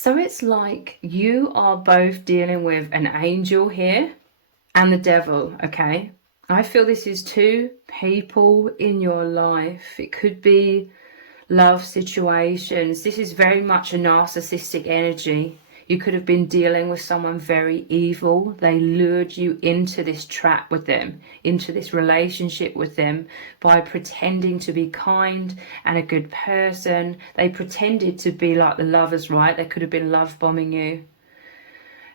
So it's like you are both dealing with an angel here and the devil, okay? I feel this is two people in your life. It could be love situations. This is very much a narcissistic energy. You could have been dealing with someone very evil. They lured you into this trap with them, into this relationship with them by pretending to be kind and a good person. They pretended to be like the lovers, right? They could have been love bombing you,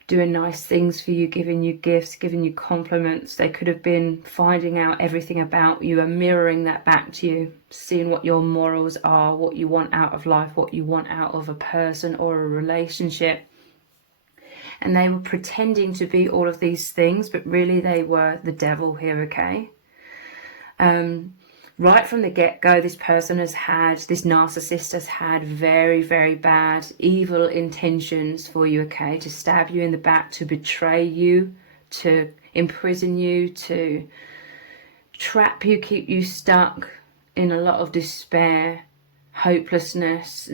doing nice things for you, giving you gifts, giving you compliments. They could have been finding out everything about you and mirroring that back to you, seeing what your morals are, what you want out of life, what you want out of a person or a relationship. And they were pretending to be all of these things, but really they were the devil here, okay? Right from the get-go, this narcissist has had very, very bad, evil intentions for you, okay? To stab you in the back, to betray you, to imprison you, to trap you, keep you stuck in a lot of despair, hopelessness.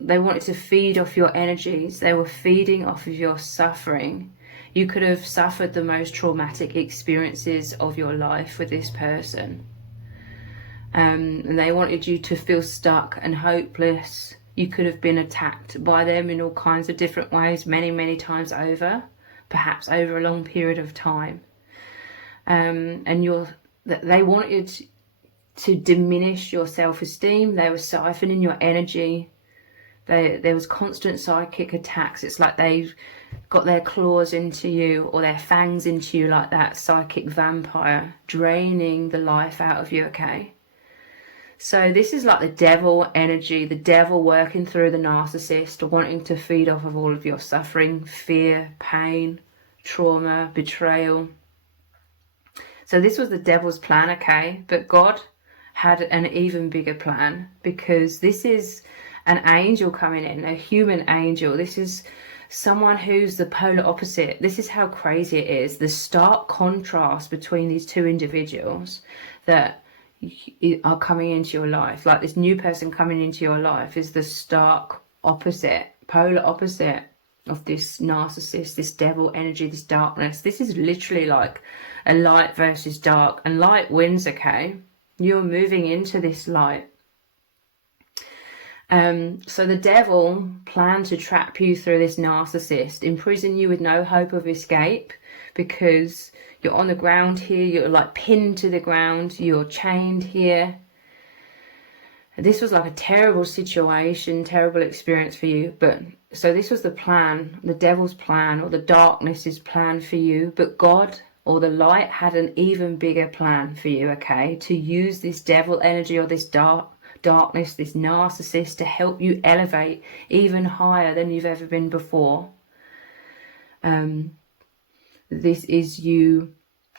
They wanted to feed off your energies. They were feeding off of your suffering. You could have suffered the most traumatic experiences of your life with this person. And they wanted you to feel stuck and hopeless. You could have been attacked by them in all kinds of different ways, many, many times over, perhaps over a long period of time. And they wanted to diminish your self-esteem. They were siphoning your energy. There was constant psychic attacks. It's like they got their claws into you or their fangs into you, like that psychic vampire, draining the life out of you, okay? So this is like the devil energy, the devil working through the narcissist, wanting to feed off of all of your suffering, fear, pain, trauma, betrayal. So this was the devil's plan, okay? But God had an even bigger plan, because this is an angel coming in, a human angel. This is someone who's the polar opposite. This is how crazy it is, the stark contrast between these two individuals that are coming into your life. Like this new person coming into your life is the stark opposite, polar opposite of this narcissist, this devil energy, this darkness. This is literally like a light versus dark, and light wins, okay? You're moving into this light. So the devil planned to trap you through this narcissist, imprison you with no hope of escape, because you're on the ground here, you're like pinned to the ground, you're chained here. This was like a terrible situation, terrible experience for you. But so this was the plan, the devil's plan, or the darkness's plan for you. But God, or the light, had an even bigger plan for you, okay? To use this devil energy or this darkness, this narcissist, to help you elevate even higher than you've ever been before. This is you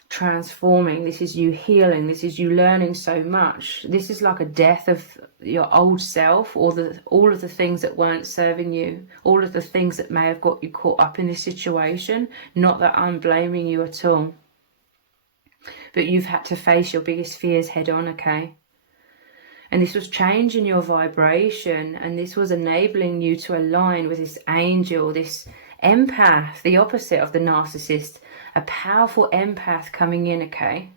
transforming, this is you healing, this is you learning so much. This is like a death of your old self, or all of the things that weren't serving you, all of the things that may have got you caught up in this situation. Not that I'm blaming you at all, but you've had to face your biggest fears head on, okay? And this was changing your vibration, and this was enabling you to align with this angel, this empath, the opposite of the narcissist, a powerful empath coming in, okay?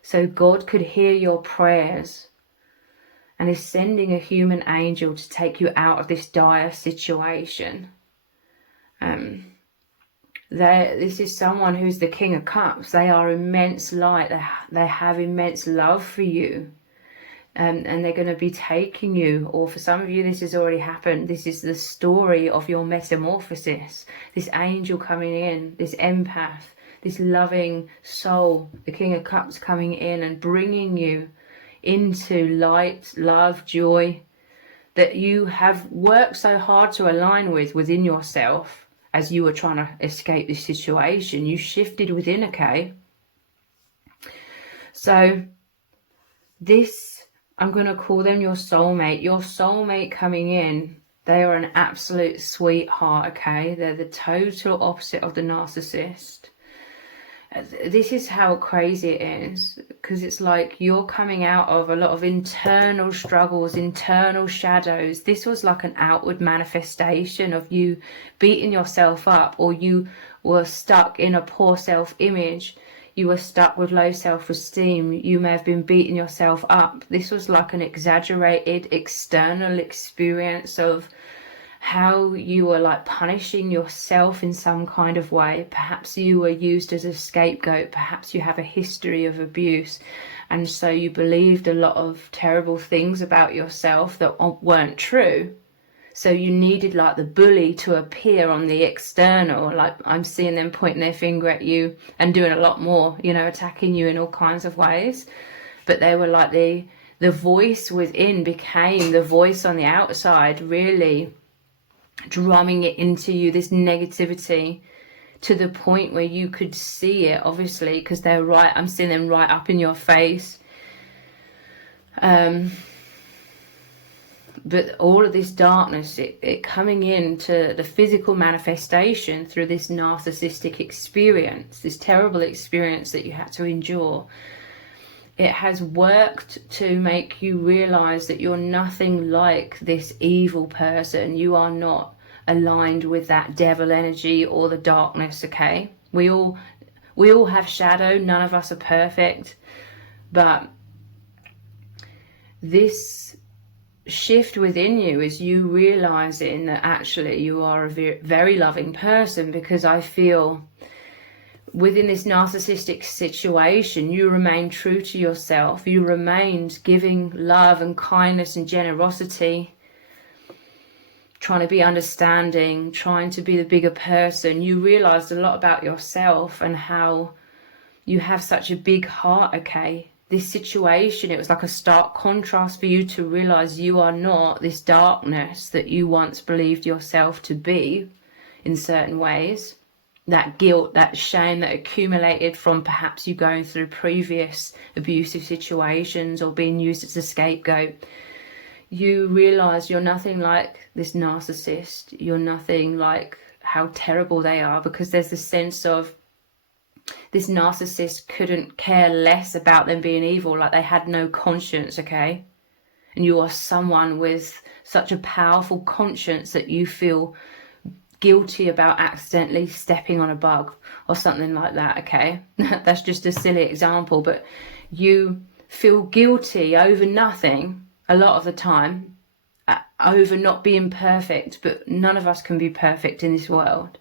So God could hear your prayers and is sending a human angel to take you out of this dire situation. This is someone who's the King of Cups. They are immense light. They have immense love for you. And they're going to be taking you, or for some of you this has already happened. This is the story of your metamorphosis. This angel coming in, this empath, this loving soul, the King of Cups coming in and bringing you into light, love, joy, that you have worked so hard to align with within yourself as you were trying to escape this situation. You shifted within, okay? So this, I'm going to call them your soulmate. Your soulmate coming in, they are an absolute sweetheart, okay? They're the total opposite of the narcissist. this is how crazy it is, because it's like you're coming out of a lot of internal struggles, internal shadows. This was like an outward manifestation of you beating yourself up, or you were stuck in a poor self-image. You were stuck with low self-esteem. You may have been beating yourself up. This was like an exaggerated external experience of how you were like punishing yourself in some kind of way. Perhaps you were used as a scapegoat. Perhaps you have a history of abuse, and so you believed a lot of terrible things about yourself that weren't true. So you needed like the bully to appear on the external. Like I'm seeing them pointing their finger at you and doing a lot more, you know, attacking you in all kinds of ways. But they were like the voice within became the voice on the outside, really drumming it into you, this negativity, to the point where you could see it, obviously, because they're right, I'm seeing them right up in your face. But all of this darkness, it coming into the physical manifestation through this narcissistic experience, this terrible experience that you had to endure, it has worked to make you realize that you're nothing like this evil person. You are not aligned with that devil energy or the darkness, okay? We all have shadow. None of us are perfect. But this shift within you is you realizing that actually you are a very loving person, because I feel within this narcissistic situation, you remain true to yourself. You remained giving love and kindness and generosity, trying to be understanding, trying to be the bigger person. You realized a lot about yourself and how you have such a big heart, okay? This situation, it was like a stark contrast for you to realize you are not this darkness that you once believed yourself to be in certain ways. That guilt, that shame that accumulated from perhaps you going through previous abusive situations or being used as a scapegoat. You realize you're nothing like this narcissist. You're nothing like how terrible they are, because there's this sense of this narcissist couldn't care less about them being evil, like they had no conscience, okay? And you are someone with such a powerful conscience that you feel guilty about accidentally stepping on a bug or something like that, okay? That's just a silly example, but you feel guilty over nothing a lot of the time, over not being perfect, but none of us can be perfect in this world.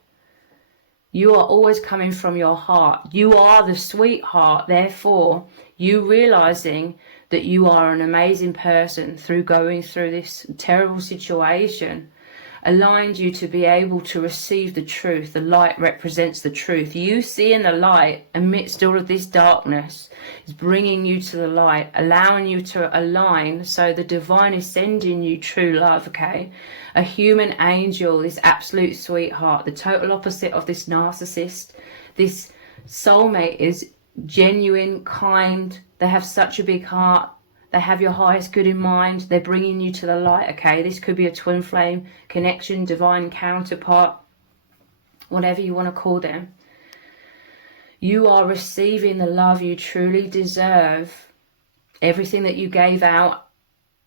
You are always coming from your heart. You are the sweetheart. Therefore, you realizing that you are an amazing person through going through this terrible situation aligned you to be able to receive the truth. The light represents the truth. You seeing the light amidst all of this darkness is bringing you to the light, allowing you to align. So the divine is sending you true love, okay? A human angel, this absolute sweetheart, the total opposite of this narcissist. This soulmate is genuine, kind. They have such a big heart. They have your highest good in mind. They're bringing you to the light, okay? This could be a twin flame connection, divine counterpart, whatever you want to call them. You are receiving the love you truly deserve. Everything that you gave out,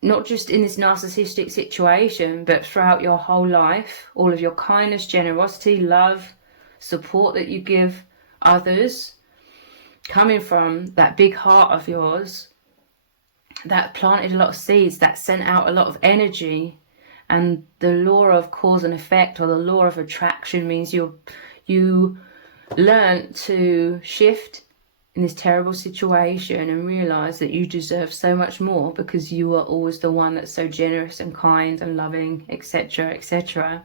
not just in this narcissistic situation, but throughout your whole life. All of your kindness, generosity, love, support that you give others, coming from that big heart of yours, that planted a lot of seeds, that sent out a lot of energy. And the law of cause and effect, or the law of attraction, means you learn to shift in this terrible situation and realize that you deserve so much more, because you are always the one that's so generous and kind and loving, etc., etc.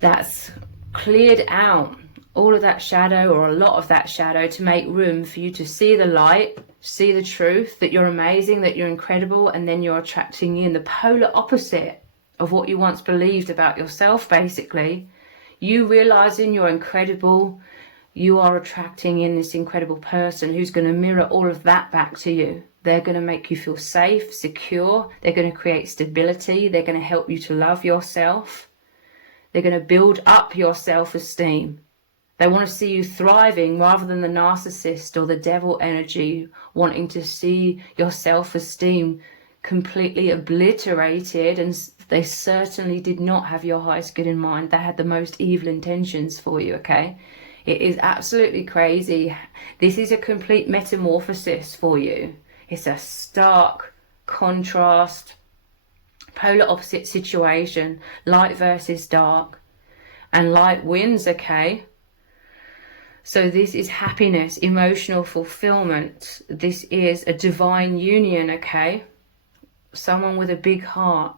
That's cleared out all of that shadow, or a lot of that shadow, to make room for you to see the light, see the truth, that you're amazing, that you're incredible, and then you're attracting in the polar opposite of what you once believed about yourself, basically. You realizing you're incredible, you are attracting in this incredible person who's going to mirror all of that back to you. They're going to make you feel safe, secure. They're going to create stability. They're going to help you to love yourself. They're going to build up your self-esteem. They want to see you thriving rather than the narcissist or the devil energy wanting to see your self-esteem completely obliterated. And they certainly did not have your highest good in mind. They had the most evil intentions for you, okay? It is absolutely crazy. This is a complete metamorphosis for you. It's a stark contrast, polar opposite situation, light versus dark, and light wins, okay? So this is happiness, emotional fulfillment. This is a divine union, okay? Someone with a big heart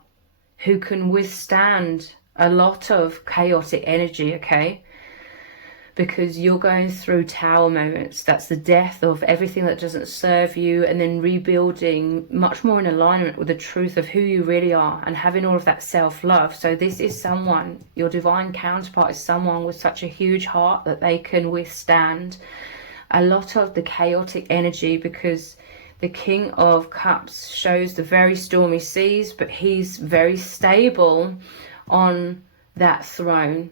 who can withstand a lot of chaotic energy, okay? Because you're going through tower moments. That's the death of everything that doesn't serve you, and then rebuilding much more in alignment with the truth of who you really are and having all of that self-love. So this is someone, your divine counterpart is someone with such a huge heart that they can withstand a lot of the chaotic energy, because the King of Cups shows the very stormy seas, but he's very stable on that throne.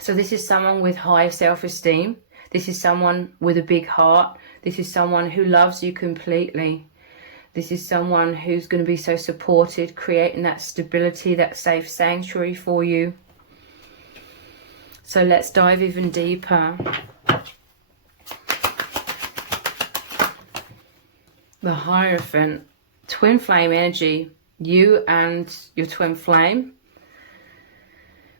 So this is someone with high self-esteem. This is someone with a big heart. This is someone who loves you completely. This is someone who's going to be so supported, creating that stability, that safe sanctuary for you. So let's dive even deeper. The Hierophant, twin flame energy, you and your twin flame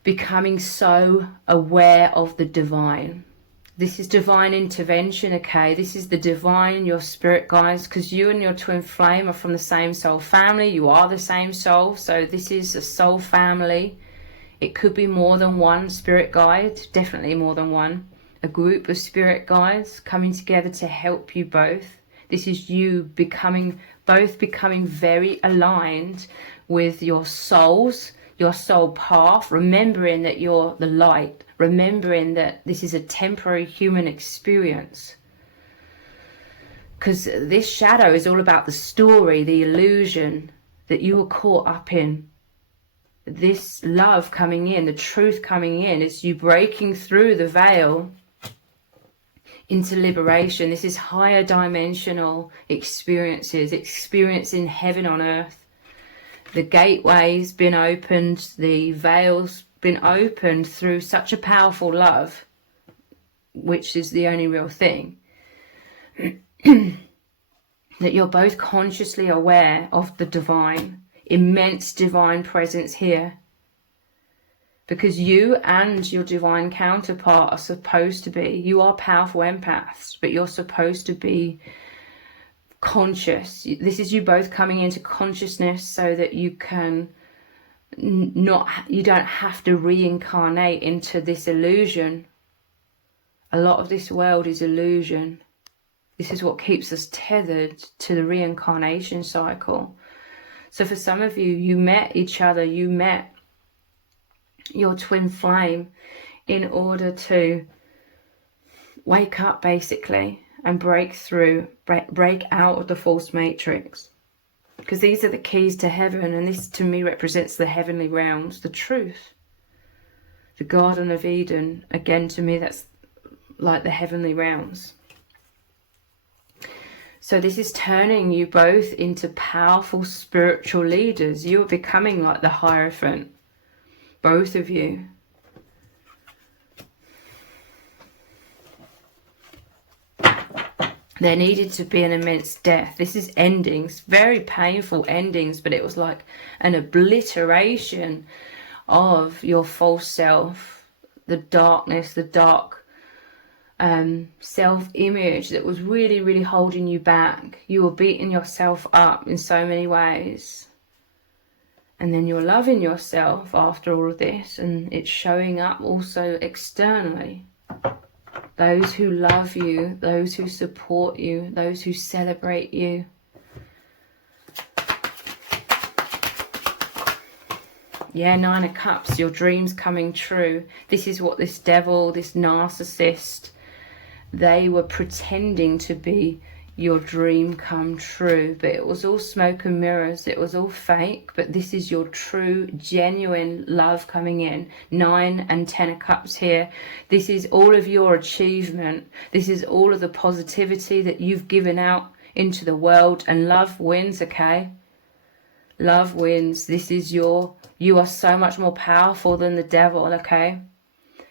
becoming so aware of the divine. This is divine intervention, okay? This is the divine, your spirit guides, because you and your twin flame are from the same soul family. You are the same soul, so this is a soul family. It could be more than one spirit guide, definitely more than one. A group of spirit guides coming together to help you both. This is you both becoming very aligned with your souls, your soul path, remembering that you're the light, remembering that this is a temporary human experience. Because this shadow is all about the story, the illusion that you were caught up in. This love coming in, the truth coming in, it's you breaking through the veil into liberation. This is higher dimensional experiences, experiencing heaven on earth. The gateway's been opened, the veil's been opened through such a powerful love, which is the only real thing, that you're both consciously aware of the divine, immense divine presence here. Because you and your divine counterpart are supposed to be, you are powerful empaths, but you're supposed to be conscious. This is you both coming into consciousness so that you can you don't have to reincarnate into this illusion. A lot of this world is illusion. This is what keeps us tethered to the reincarnation cycle. So for some of you, you met each other, you met your twin flame in order to wake up, basically, and break through, break out of the false matrix. Because these are the keys to heaven, and this to me represents the heavenly realms, the truth. The Garden of Eden, again, to me that's like the heavenly realms. So this is turning you both into powerful spiritual leaders. You are becoming like the Hierophant, both of you. There needed to be an immense death. This is endings, very painful endings, but it was like an obliteration of your false self, the darkness, the dark self-image that was really, really holding you back. You were beating yourself up in so many ways. And then you're loving yourself after all of this, and it's showing up also externally. Those who love you, those who support you, those who celebrate you. Yeah, Nine of Cups, your dreams coming true. This is what this devil, this narcissist, they were pretending to be your dream come true. But it was all smoke and mirrors, it was all fake, but this is your true, genuine love coming in. 9 and 10 of Cups here. This is all of your achievement. This is all of the positivity that you've given out into the world, and love wins, okay? Love wins. This is you are so much more powerful than the devil, okay?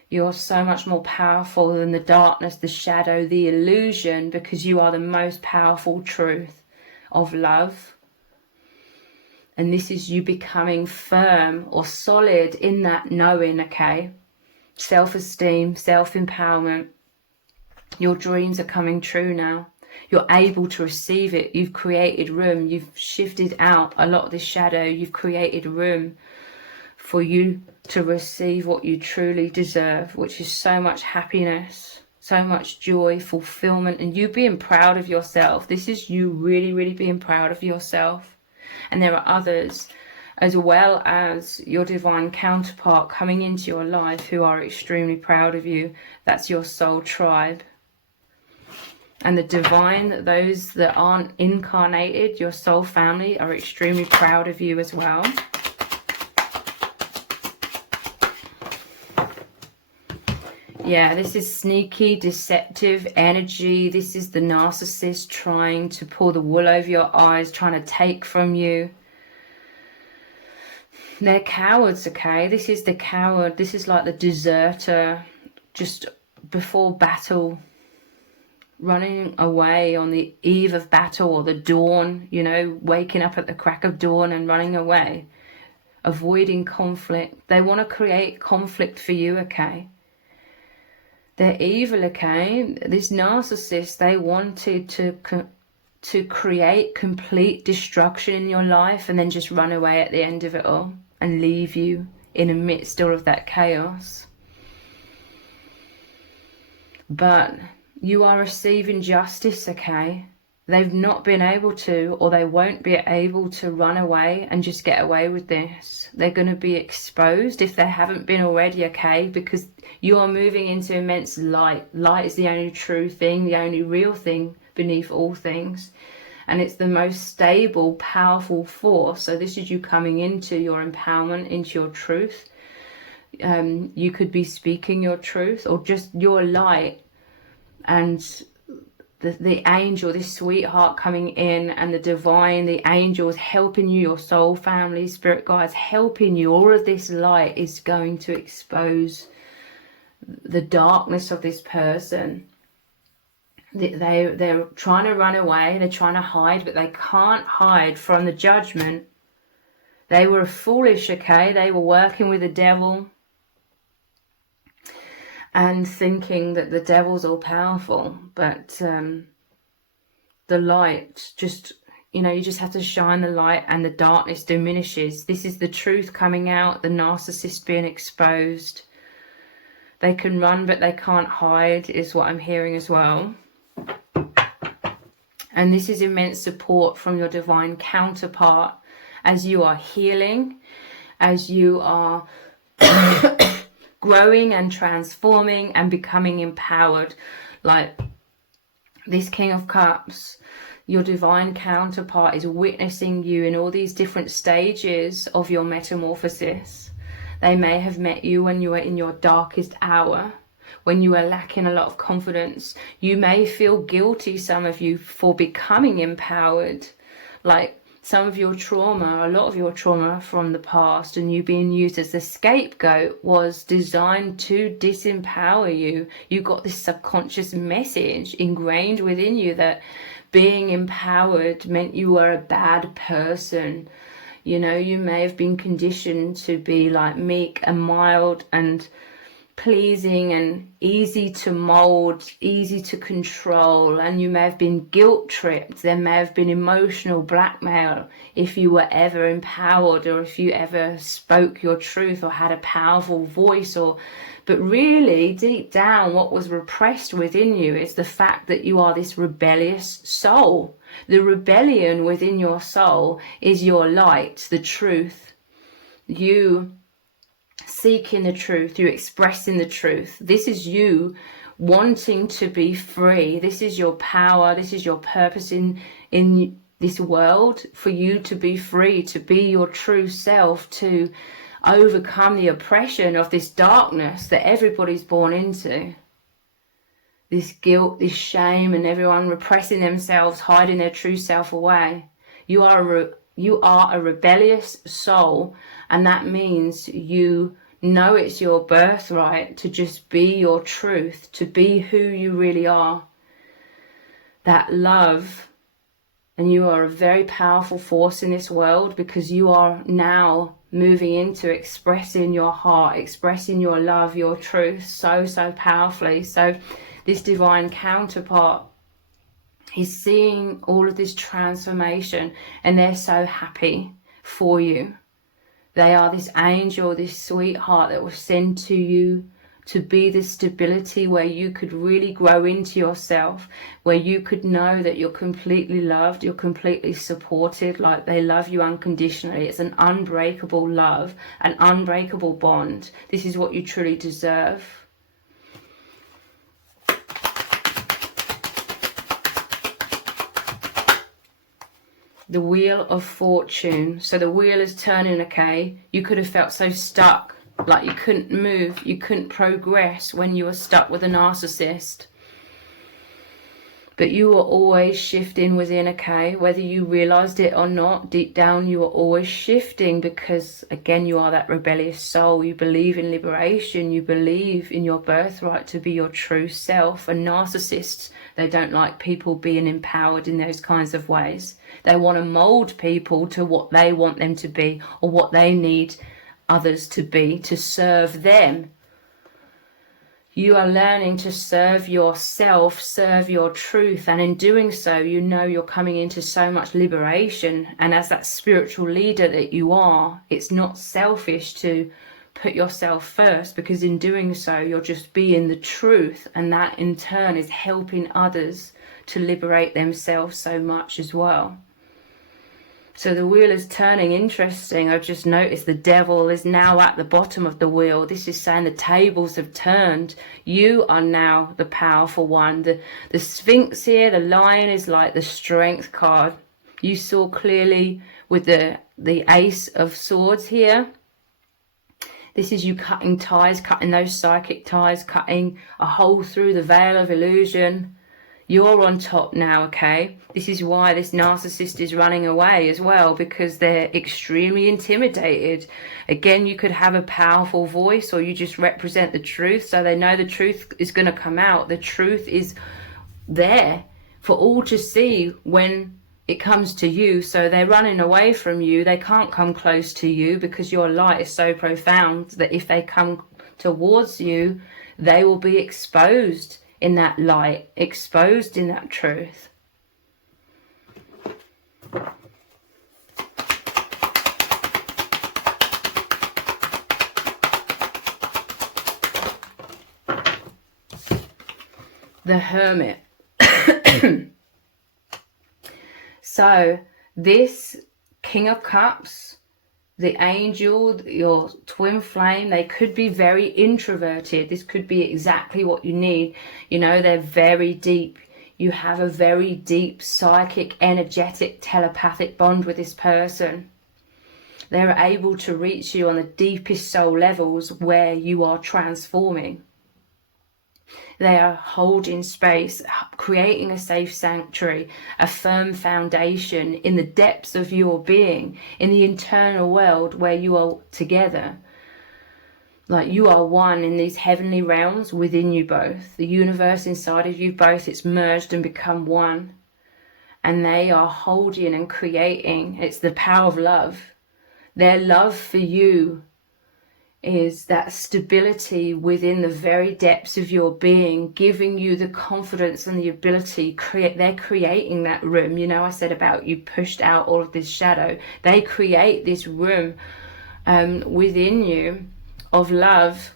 You're so much more powerful than the darkness, the shadow, the illusion, because you are the most powerful truth of love. And this is you becoming firm or solid in that knowing, okay? Self-esteem, self-empowerment. Your dreams are coming true now. You're able to receive it. You've created room. You've shifted out a lot of this shadow. You've created room for you to receive what you truly deserve, which is so much happiness, so much joy, fulfillment, and you being proud of yourself. This is you really, really being proud of yourself. And there are others, as well as your divine counterpart coming into your life, who are extremely proud of you. That's your soul tribe. And the divine, those that aren't incarnated, your soul family, are extremely proud of you as well. Yeah, this is sneaky, deceptive energy. This is the narcissist trying to pull the wool over your eyes, trying to take from you. They're cowards, okay? This is the coward. This is like the deserter just before battle, running away on the eve of battle, or the dawn, you know, waking up at the crack of dawn and running away, avoiding conflict. They want to create conflict for you, okay? They're evil, okay? This narcissist, they wanted to create complete destruction in your life and then just run away at the end of it all and leave you in the midst of all of that chaos. But you are receiving justice, okay? They've not been able to, or they won't be able to run away and just get away with this. They're going to be exposed if they haven't been already, okay? Because you are moving into immense light. Light is the only true thing, the only real thing beneath all things. And it's the most stable, powerful force. So this is you coming into your empowerment, into your truth. You could be speaking your truth, or just your light. And the angel, this sweetheart coming in, and the divine, the angels helping you, your soul family, spirit guides helping you. All of this light is going to expose the darkness of this person. They're trying to run away, they're trying to hide, but they can't hide from the judgment. They were foolish, okay? They were working with the devil and thinking that the devil's all powerful, but the light just, you know, you just have to shine the light and the darkness diminishes. This is the truth coming out, the narcissist being exposed. They can run, but they can't hide, is what I'm hearing as well. And this is immense support from your divine counterpart as you are healing, as you are growing and transforming and becoming empowered. Like this King of Cups, your divine counterpart is witnessing you in all these different stages of your metamorphosis. They may have met you when you were in your darkest hour, when you were lacking a lot of confidence. You may feel guilty, some of you, for becoming empowered. Like some of your trauma, a lot of your trauma from the past, and you being used as the scapegoat, was designed to disempower you. You got this subconscious message ingrained within you that being empowered meant you were a bad person. You know, you may have been conditioned to be like meek and mild and pleasing and easy to mold, easy to control, and you may have been guilt tripped. There may have been emotional blackmail if you were ever empowered, or if you ever spoke your truth or had a powerful voice. But really deep down, what was repressed within you is the fact that you are this rebellious soul. The rebellion within your soul is your light, the truth. You seeking the truth, you expressing the truth. This is you wanting to be free. This is your power. This is your purpose in this world, for you to be free, to be your true self, to overcome the oppression of this darkness that everybody's born into. This guilt, this shame, and everyone repressing themselves, hiding their true self away. You are a rebellious soul, and that means you know it's your birthright to just be your truth, to be who you really are. That love, and you are a very powerful force in this world, because you are now moving into expressing your heart, expressing your love, your truth so powerfully. So this divine counterpart is seeing all of this transformation, and they're so happy for you. They are this angel, this sweetheart that was sent to you to be the stability where you could really grow into yourself, where you could know that you're completely loved, you're completely supported, like they love you unconditionally. It's an unbreakable love, an unbreakable bond. This is what you truly deserve. The Wheel of Fortune. So the wheel is turning, okay? You could have felt so stuck, like you couldn't move, you couldn't progress when you were stuck with a narcissist. But you were always shifting within, okay? Whether you realized it or not, deep down you were always shifting, because again, you are that rebellious soul. You believe in liberation, you believe in your birthright to be your true self. And narcissists, they don't like people being empowered in those kinds of ways. They want to mold people to what they want them to be, or what they need others to be, to serve them. You are learning to serve yourself, serve your truth, and in doing so, you know you're coming into so much liberation. And as that spiritual leader that you are, it's not selfish to put yourself first, because in doing so, you're just being the truth, and that in turn is helping others to liberate themselves so much as well. So the wheel is turning. Interesting. I've just noticed the devil is now at the bottom of the wheel. This is saying the tables have turned. You are now the powerful one. The Sphinx here, the lion, is like the strength card. You saw clearly with the Ace of Swords here. This is you cutting ties, cutting those psychic ties, cutting a hole through the veil of illusion. You're on top now, okay? This is why this narcissist is running away as well, because they're extremely intimidated. Again, you could have a powerful voice, or you just represent the truth, so they know the truth is going to come out. The truth is there for all to see when it comes to you. So they're running away from you. They can't come close to you, because your light is so profound that if they come towards you, they will be exposed in that light, exposed in that truth. The Hermit. So this King of Cups, the angel, your twin flame, they could be very introverted. This could be exactly what you need. You know, they're very deep. You have a very deep psychic, energetic, telepathic bond with this person. They're able to reach you on the deepest soul levels where you are transforming. They are holding space, creating a safe sanctuary, a firm foundation in the depths of your being, in the internal world where you are together. Like you are one in these heavenly realms within you both. The universe inside of you both, it's merged and become one. And they are holding and creating. It's the power of love. Their love for you is that stability within the very depths of your being, giving you the confidence and the ability. They're creating that room. You know, I said about you pushed out all of this shadow. They create this room within you of love,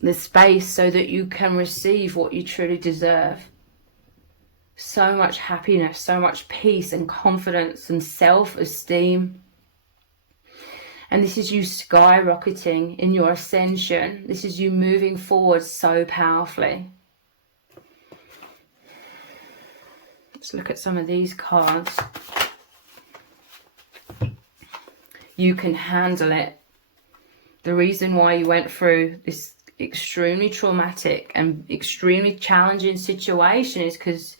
the space, so that you can receive what you truly deserve. So much happiness, so much peace and confidence and self-esteem. And this is you skyrocketing in your ascension. This is you moving forward so powerfully. Let's look at some of these cards. You can handle it. The reason why you went through this extremely traumatic and extremely challenging situation is because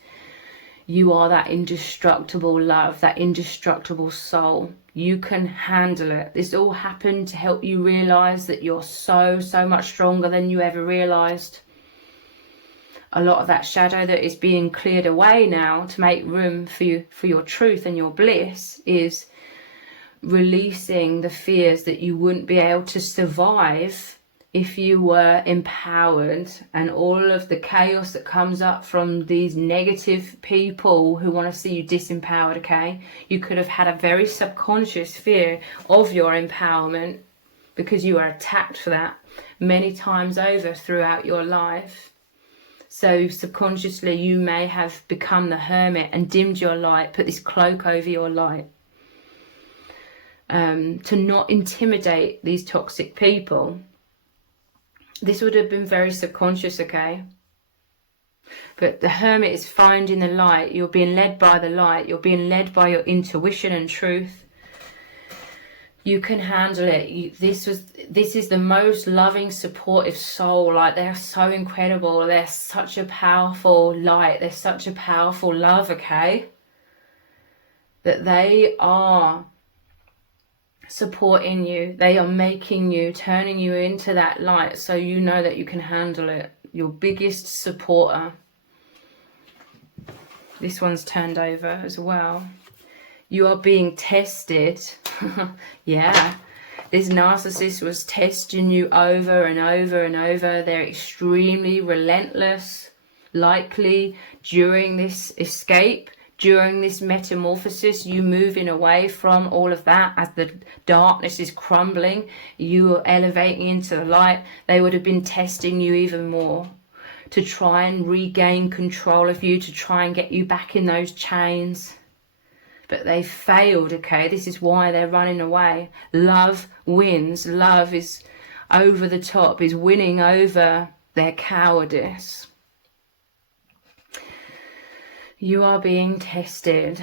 you are that indestructible love, that indestructible soul. You can handle it. This all happened to help you realize that you're so much stronger than you ever realized. A lot of that shadow that is being cleared away now to make room for you, for your truth and your bliss, is releasing the fears that you wouldn't be able to survive if you were empowered, and all of the chaos that comes up from these negative people who want to see you disempowered. Okay, you could have had a very subconscious fear of your empowerment because you were attacked for that many times over throughout your life. So subconsciously you may have become the hermit and dimmed your light, put this cloak over your light, to not intimidate these toxic people. This would have been very subconscious, okay? But the hermit is finding the light. You're being led by the light. You're being led by your intuition and truth. You can handle it. This is the most loving, supportive soul. Like, they're so incredible. They're such a powerful light. They're such a powerful love, okay? That they are supporting you. They are making you, turning you into that light, so you know that you can handle it. Your biggest supporter. This one's turned over as well. You are being tested. Yeah, this narcissist was testing you over and over and over. They're extremely relentless. Likely during this escape, during this metamorphosis, you moving away from all of that as the darkness is crumbling, you are elevating into the light. They would have been testing you even more to try and regain control of you, to try and get you back in those chains. But they failed, okay? This is why they're running away. Love wins. Love is over the top, is winning over their cowardice. You are being tested.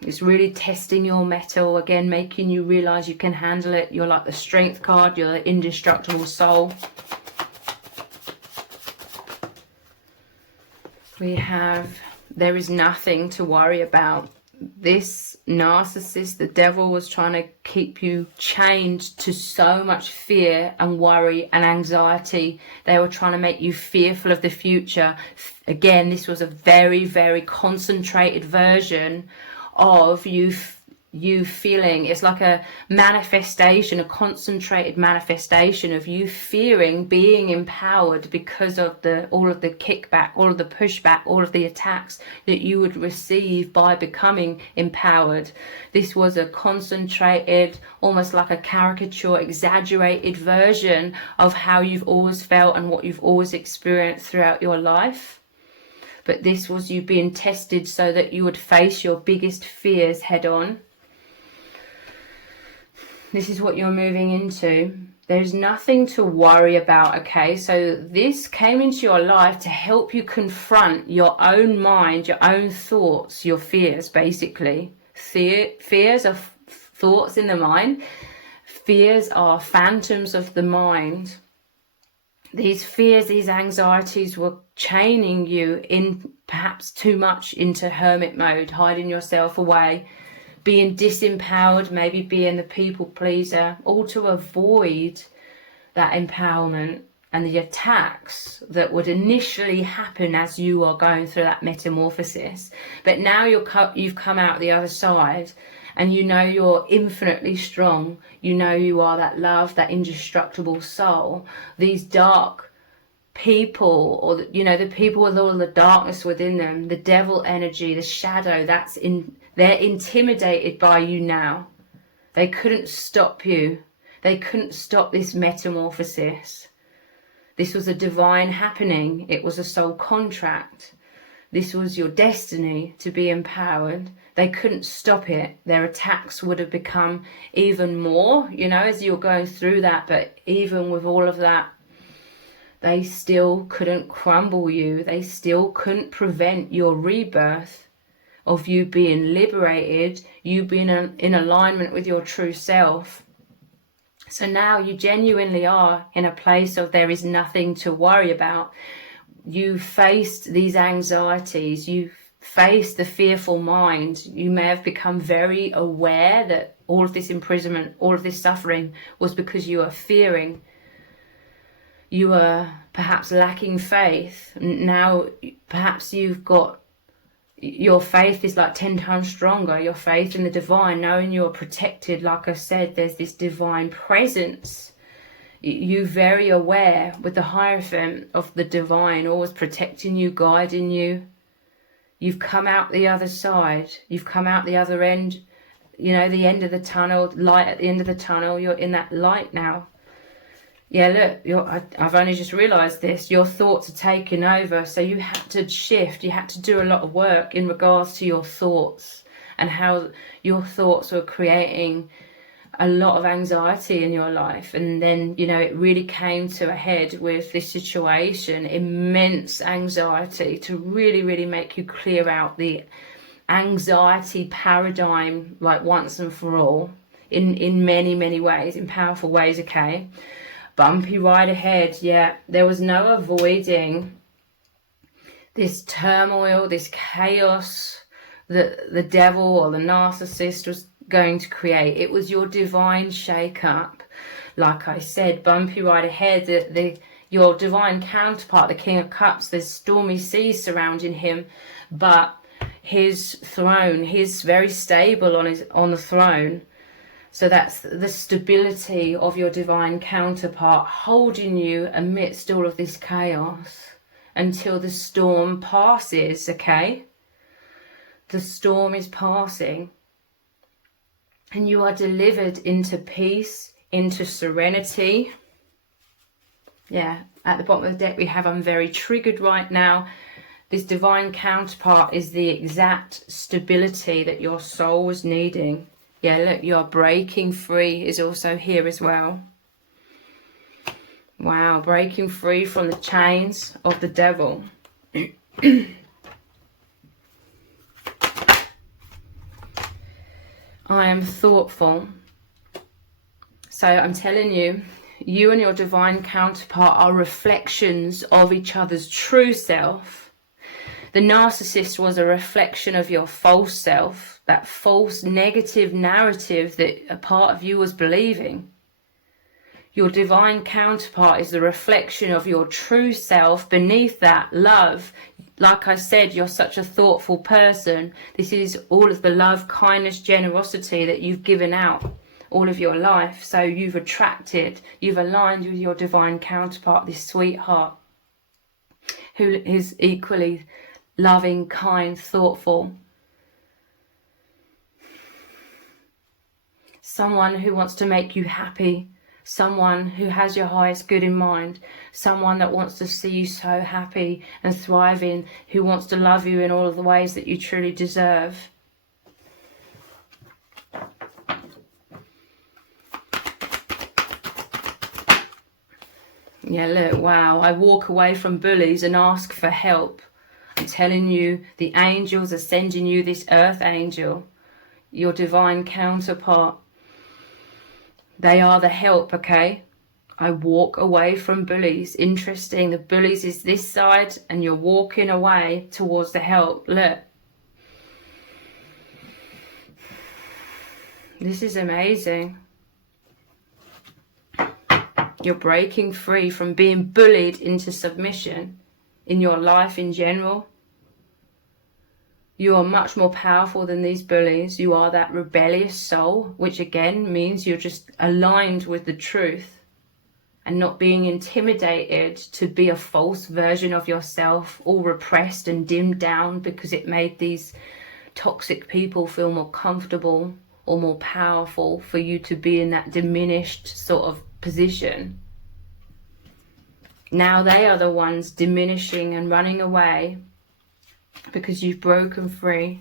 It's really testing your mettle, again, making you realize you can handle it. You're like the strength card. You're the indestructible soul. We have, there is nothing to worry about. This narcissist, the devil, was trying to keep you chained to so much fear and worry and anxiety. They were trying to make you fearful of the future. Again, this was a very concentrated version of you feeling, it's like a manifestation, a concentrated manifestation of you fearing being empowered because of all of the kickback, all of the pushback, all of the attacks that you would receive by becoming empowered. This was a concentrated, almost like a caricature, exaggerated version of how you've always felt and what you've always experienced throughout your life. But this was you being tested so that you would face your biggest fears head on. This is what you're moving into. There's nothing to worry about, okay? So this came into your life to help you confront your own mind, your own thoughts, your fears, basically. Fears are thoughts in the mind. Fears are phantoms of the mind. These fears, these anxieties were chaining you in perhaps too much into hermit mode, hiding yourself away, being disempowered, maybe being the people pleaser, all to avoid that empowerment and the attacks that would initially happen as you are going through that metamorphosis. But now you've come out the other side, and you know you're infinitely strong. You know you are that love, that indestructible soul. These dark people, or the people with all the darkness within them, the devil energy, the shadow, they're intimidated by you now. They couldn't stop you. They couldn't stop this metamorphosis. This was a divine happening. It was a soul contract. This was your destiny to be empowered. They couldn't stop it. Their attacks would have become even more, as you're going through that. But even with all of that they still couldn't crumble you. They still couldn't prevent your rebirth, of you being liberated, you being in alignment with your true self. So now you genuinely are in a place of there is nothing to worry about. You faced these anxieties, you faced the fearful mind. You may have become very aware that all of this imprisonment, all of this suffering was because you are fearing. You are perhaps lacking faith. Now perhaps you've got, your faith is like 10 times stronger, your faith in the divine, knowing you're protected. Like I said, there's this divine presence. You very aware with the Hierophant of the divine, always protecting you, guiding you. You've come out the other side. You've come out the other end, you know, the end of the tunnel, light at the end of the tunnel. You're in that light now. Yeah, look, I've only just realised this. Your thoughts are taking over. So you had to shift. You had to do a lot of work in regards to your thoughts and how your thoughts were creating a lot of anxiety in your life. And then, you know, it really came to a head with this situation, immense anxiety, to really, really make you clear out the anxiety paradigm, like once and for all, in many, many ways, in powerful ways, okay? Bumpy ride ahead. Yeah, there was no avoiding this turmoil, this chaos that the devil or the narcissist was going to create. It was your divine shake-up. Like I said, bumpy ride ahead. Your divine counterpart, the King of Cups, there's stormy seas surrounding him, but his throne, he's very stable on the throne. So that's the stability of your divine counterpart, holding you amidst all of this chaos until the storm passes, okay? The storm is passing. And you are delivered into peace, into serenity. Yeah, at the bottom of the deck we have, I'm very triggered right now. This divine counterpart is the exact stability that your soul was needing. Yeah, look, you're breaking free is also here as well. Wow, breaking free from the chains of the devil. I am thoughtful. So I'm telling you, you and your divine counterpart are reflections of each other's true self. The narcissist was a reflection of your false self, that false negative narrative that a part of you was believing. Your divine counterpart is the reflection of your true self. Beneath that, love. Like I said, you're such a thoughtful person. This is all of the love, kindness, generosity that you've given out all of your life. So you've attracted, you've aligned with your divine counterpart, this sweetheart, who is equally loving, kind, thoughtful. Someone who wants to make you happy. Someone who has your highest good in mind. Someone that wants to see you so happy and thriving. Who wants to love you in all of the ways that you truly deserve. Yeah, look, wow. I walk away from bullies and ask for help. I'm telling you, the angels are sending you this earth angel, your divine counterpart. They are the help, okay? I walk away from bullies. Interesting, the bullies is this side and you're walking away towards the help. Look. This is amazing. You're breaking free from being bullied into submission in your life in general. You are much more powerful than these bullies. You are that rebellious soul, which again means you're just aligned with the truth and not being intimidated to be a false version of yourself, all repressed and dimmed down because it made these toxic people feel more comfortable or more powerful for you to be in that diminished sort of position. Now they are the ones diminishing and running away because you've broken free.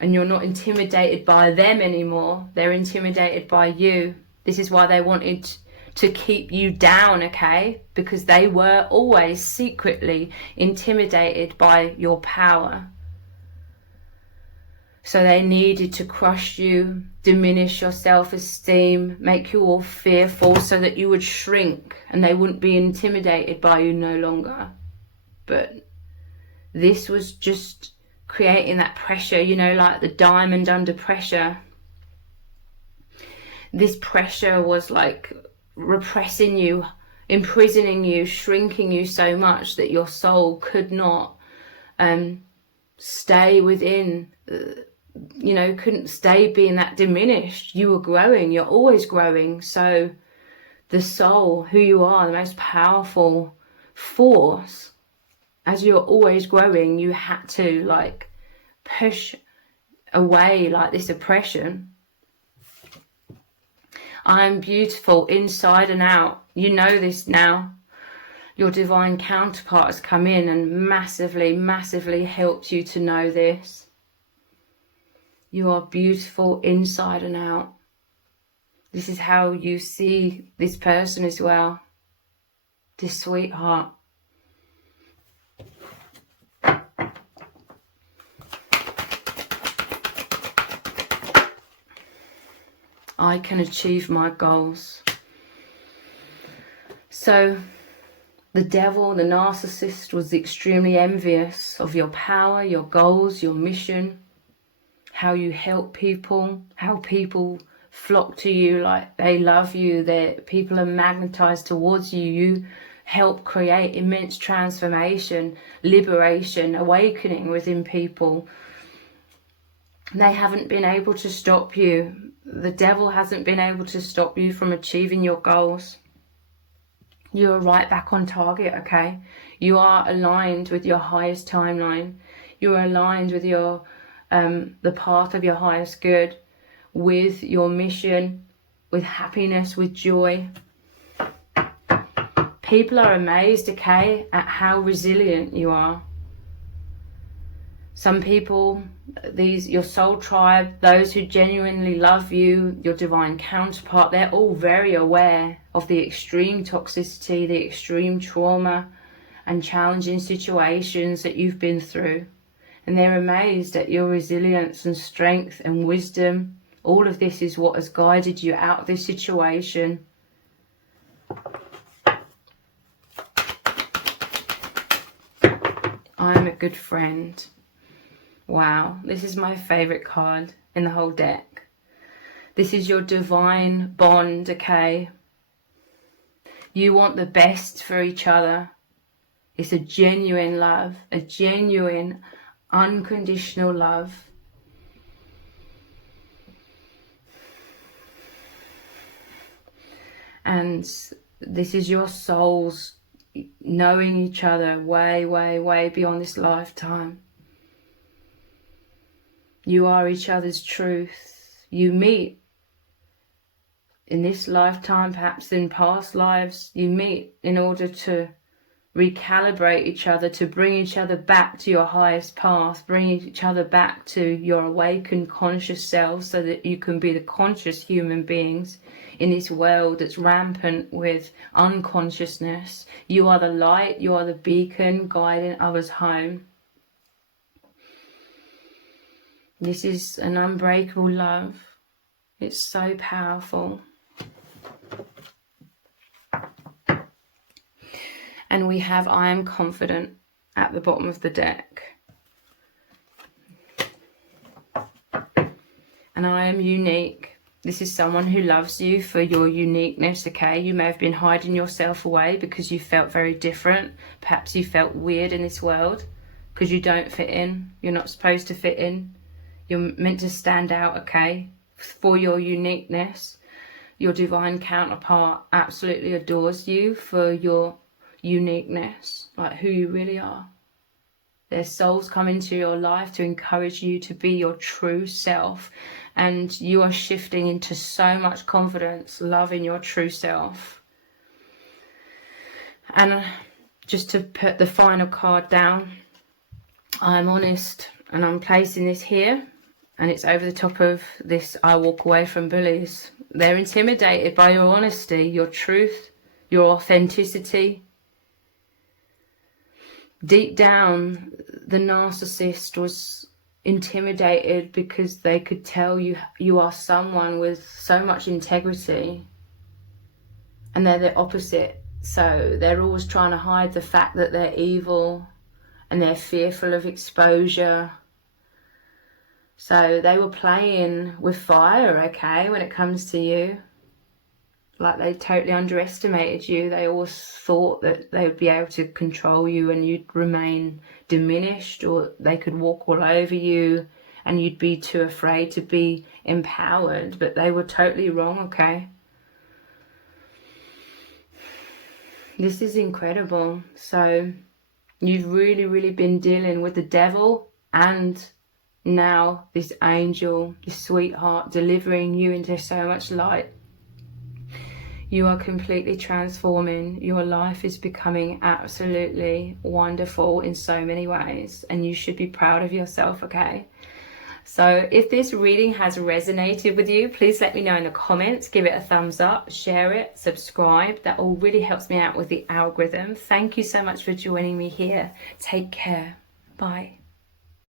And you're not intimidated by them anymore. They're intimidated by you. This is why they wanted to keep you down, okay? Because they were always secretly intimidated by your power. So they needed to crush you, diminish your self-esteem, make you all fearful so that you would shrink and they wouldn't be intimidated by you no longer. But this was just creating that pressure, you know, like the diamond under pressure. This pressure was like repressing you, imprisoning you, shrinking you so much that your soul could not stay within, you know, couldn't stay being that diminished. You were growing, you're always growing. So the soul, who you are, the most powerful force, as you're always growing, you had to like push away like this oppression. I'm beautiful inside and out. You know this now. Your divine counterpart has come in and massively, massively helped you to know this. You are beautiful inside and out. This is how you see this person as well. This sweetheart. I can achieve my goals. So the devil, the narcissist, was extremely envious of your power, your goals, your mission, how you help people, how people flock to you like they love you, that people are magnetized towards you. You help create immense transformation, liberation, awakening within people. They haven't been able to stop you. The devil hasn't been able to stop you from achieving your goals. You are right back on target, okay? You are aligned with your highest timeline. You are aligned with your the path of your highest good, with your mission, with happiness, with joy. People are amazed, okay, at how resilient you are. Some people, your soul tribe, those who genuinely love you, your divine counterpart, they're all very aware of the extreme toxicity, the extreme trauma and challenging situations that you've been through. And they're amazed at your resilience and strength and wisdom. All of this is what has guided you out of this situation. I'm a good friend. Wow, this is my favorite card in the whole deck. This is your divine bond, okay? You want the best for each other. It's a genuine love, a genuine, unconditional love. And this is your souls knowing each other way, way, way beyond this lifetime. You are each other's truth. You meet in this lifetime, perhaps in past lives. You meet in order to recalibrate each other, to bring each other back to your highest path, bring each other back to your awakened conscious self, so that you can be the conscious human beings in this world that's rampant with unconsciousness. You are the light, you are the beacon guiding others home. This is an unbreakable love. It's so powerful. And we have I am confident at the bottom of the deck. And I am unique. This is someone who loves you for your uniqueness, okay? You may have been hiding yourself away because you felt very different. Perhaps you felt weird in this world because you don't fit in. You're not supposed to fit in. You're meant to stand out, okay? For your uniqueness. Your divine counterpart absolutely adores you for your uniqueness, like who you really are. Their souls come into your life to encourage you to be your true self, and you are shifting into so much confidence, love in your true self. And just to put the final card down, I'm honest, and I'm placing this here, and it's over the top of this I walk away from bullies. They're intimidated by your honesty, your truth, your authenticity. Deep down, the narcissist was intimidated because they could tell you are someone with so much integrity, and they're the opposite. So they're always trying to hide the fact that they're evil, and they're fearful of exposure. So they were playing with fire, okay, when it comes to you. Like, they totally underestimated you. They always thought that they would be able to control you and you'd remain diminished, or they could walk all over you and you'd be too afraid to be empowered. But they were totally wrong, okay? This is incredible. So you've really, really been dealing with the devil, and now this angel, this sweetheart, delivering you into so much light. You are completely transforming. Your life is becoming absolutely wonderful in so many ways, and you should be proud of yourself, okay? So if this reading has resonated with you, please let me know in the comments. Give it a thumbs up, share it, subscribe. That all really helps me out with the algorithm. Thank you so much for joining me here. Take care. Bye.